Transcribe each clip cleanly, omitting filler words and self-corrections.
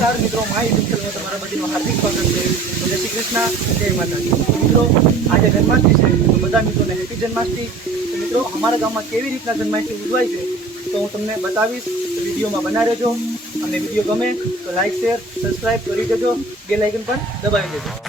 નમસ્કાર મિત્રો, my YouTube ચેનલમાં તમારા બધાનું હાર્દિક સ્વાગત છે. જય શ્રી કૃષ્ણ, જય માતાજી. મિત્રો આજે જન્માષ્ટમી છે, તો બધા મિત્રોને હેપી જન્માષ્ટમી. તો મિત્રો અમારા ગામમાં કેવી રીતના જન્માષ્ટમી ઉજવાય છે તો હું તમને બતાવીશ. તો વિડીયોમાં બના રહેજો અને વિડીયો ગમે તો લાઈક શેર સબસ્ક્રાઈબ કરી દેજો, બેલ આઇકન પણ દબાવી દેજો.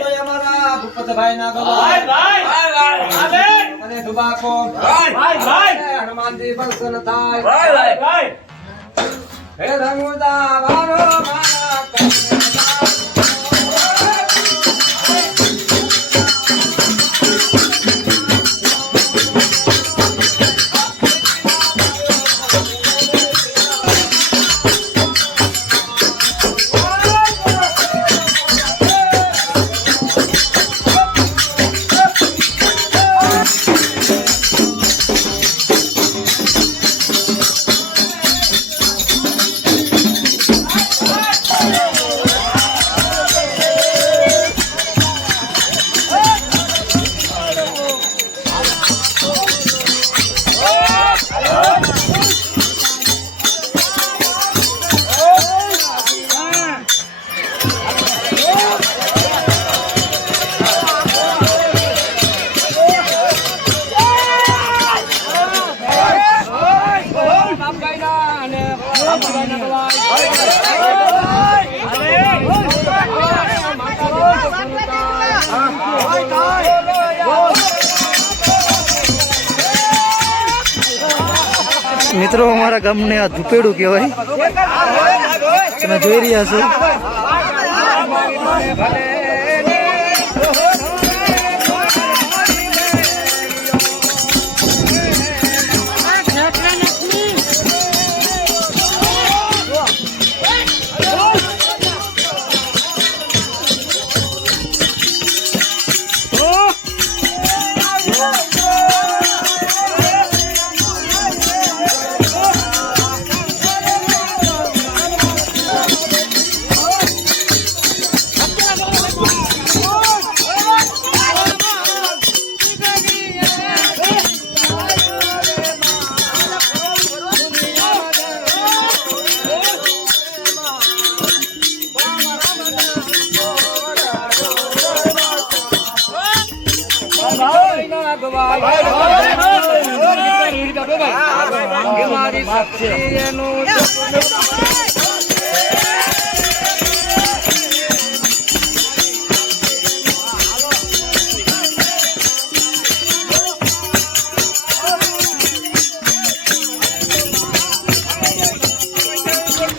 તો અમારા ભૂપતભાઈ ના ગવાય અને ડુબાકો હનુમાનજી પ્રસન્ન થાય હે રંગુદા વારો મારા મિત્રો અમારા ગામને આ ધૂપેડું કહેવાય, તમે જોઈ રહ્યા છો.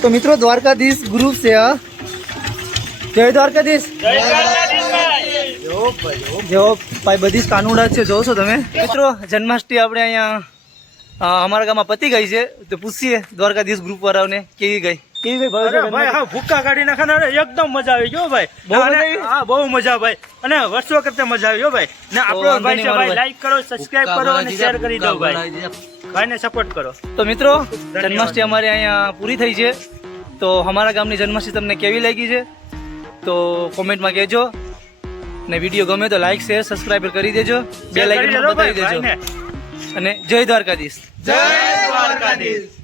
તો મિત્રો દ્વારકાધીશ ગ્રુપ છે આ. જય દ્વારકાધીશ. જો ભાઈ બધી જ કાનુડા છે, જોવો છો તમે. મિત્રો જન્માષ્ટમી આપણે અહીંયા અમારા ગામમાં પતી ગઈ છે, તો પૂછીએ દ્વારકાધીશ ગ્રુપ વાળાઓને કેવી ગઈ. કેવી ગઈ ભાઈ? હા, ભૂક્કા કાઢી નાખવાના એકદમ મજા આવી ગયો ભાઈ. હા, બહુ મજા ભાઈ, અને વર્ષો કરતા મજા આવી ભાઈ. ને આપણો ભાઈ છે ભાઈ, લાઈક કરો, સબસ્ક્રાઇબ કરો અને શેર કરી દો ભાઈ. ભાઈને સપોર્ટ કરો. તો મિત્રો જન્માષ્ટમી અમારે અહીંયા પૂરી થઈ છે, તો અમારા ગામની જન્માષ્ટમી તમને કેવી લાગી છે તો કોમેન્ટમાં કહેજો. ને વિડીયો ગમે તો લાઈક શેર સબસ્ક્રાઇબ કરી દેજો, બે લાઈક બતાવી દેજો. અને જય દ્વારકાધીશ. જય દ્વારકાધીશ.